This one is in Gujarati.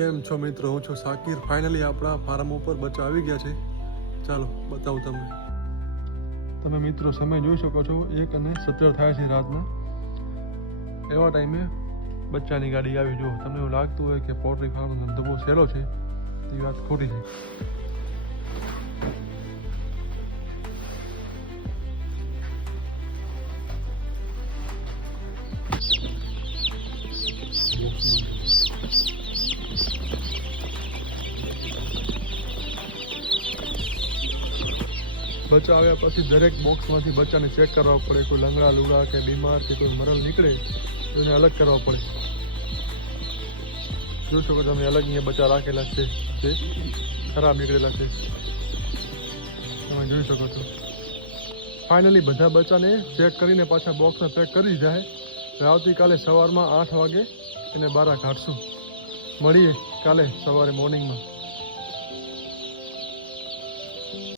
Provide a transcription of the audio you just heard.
કેમ છો મિત્રો? હું છું સાકિર. ફાઇનલી આપણા ફાર્મ ઉપર બચ્ચા આવી ગયા છે. ચાલો બતાવું તમને. તમે મિત્રો સમય જોઈ શકો છો, 1:17 થાય છે રાતના. એવા ટાઈમે બચ્ચાની ગાડી આવી. જો તમને એવું લાગતું હોય કે પોલ્ટ્રી ફાર્મનો ધંધો બહુ સહેલો છે, તે વાત ખોટી છે. બચ્ચા આવ્યા પછી દરેક બોક્સમાંથી બચ્ચાને ચેક કરવા પડે. કોઈ લંગડા લુગડા કે બીમાર કે કોઈ મરલ નીકળે તો એને અલગ કરવા પડે. જોઈ શકો તમે, અલગ અહીંયા બચ્ચા રાખેલા છે જે ખરાબ નીકળેલા છે, તમે જોઈ શકો છો. ફાઇનલી બધા બચ્ચાને ચેક કરીને પાછા બોક્સમાં પેક કરી દીધા છે. આવતીકાલે સવારમાં 8 વાગે એને બારા કાઢશું. મળીએ કાલે સવારે મોર્નિંગમાં.